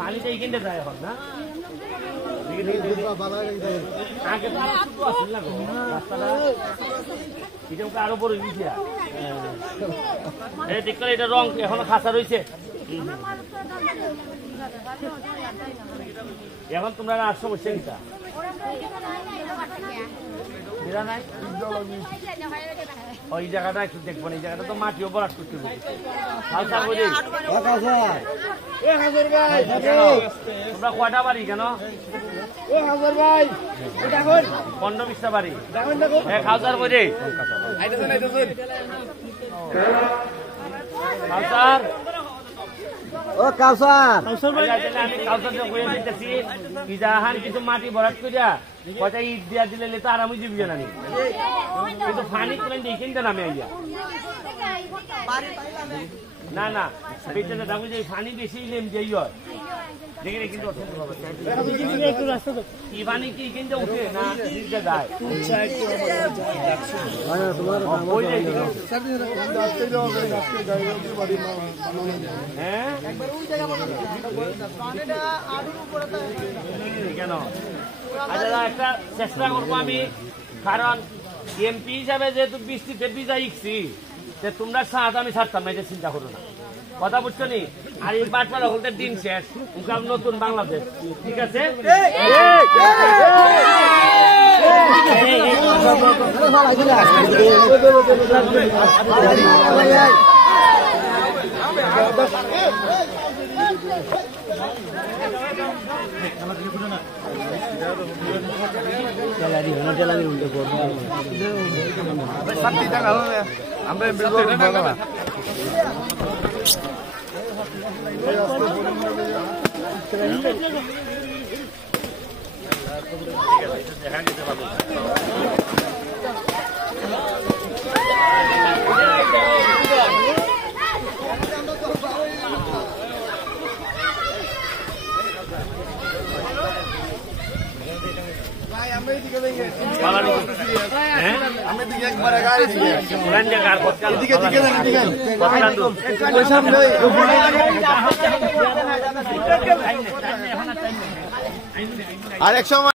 পানিটা এইখানটা যায় এখন না আগে তো আরো ছোট আসছিল না গো রাস্তাটা এটা আরো বড় হয়েছে ঠিক করে এটা রং এখনো খাঁচা রয়েছে এখন তোমরা আর সমস্যা কিটা নাই ওই জায়গাটা একটু দেখবো এই জায়গাটা তো মাটিও বরাট করতে হবে তোমরা কয়টা বাড়ি কেন 15-20টা বাড়ি খাওয়ার বই খাওয়ার ও কাউসার আমি কাউসার হয়ে দিতেছি ইজাহান কিছু মাটি ভরাট করিয়া কয়টা ইট দিয়া দিলে তো আরামই যাবি না কিন্তু পানি করে এইখানটা নামে আইয়া না না পেছনে দেখো যে পানি বেশি নেম যেই হয় দেখে কিন্তু কি পানি কি কিন্তু উঠে না যায় হ্যাঁ কেন আচ্ছা একটা চেষ্টা করবো আমি কারণ এমপি হিসাবে যেহেতু বৃষ্টিতে ভিজা ইচ্ছি তোমরা সাথ আমি ছাড়তাম না এটা চিন্তা করো না কথা বুঝছো নি আর এই বাটপাড়া হলতে দিন শেষ উনকাম নতুন বাংলাদেশ ঠিক আছে আর এক সময়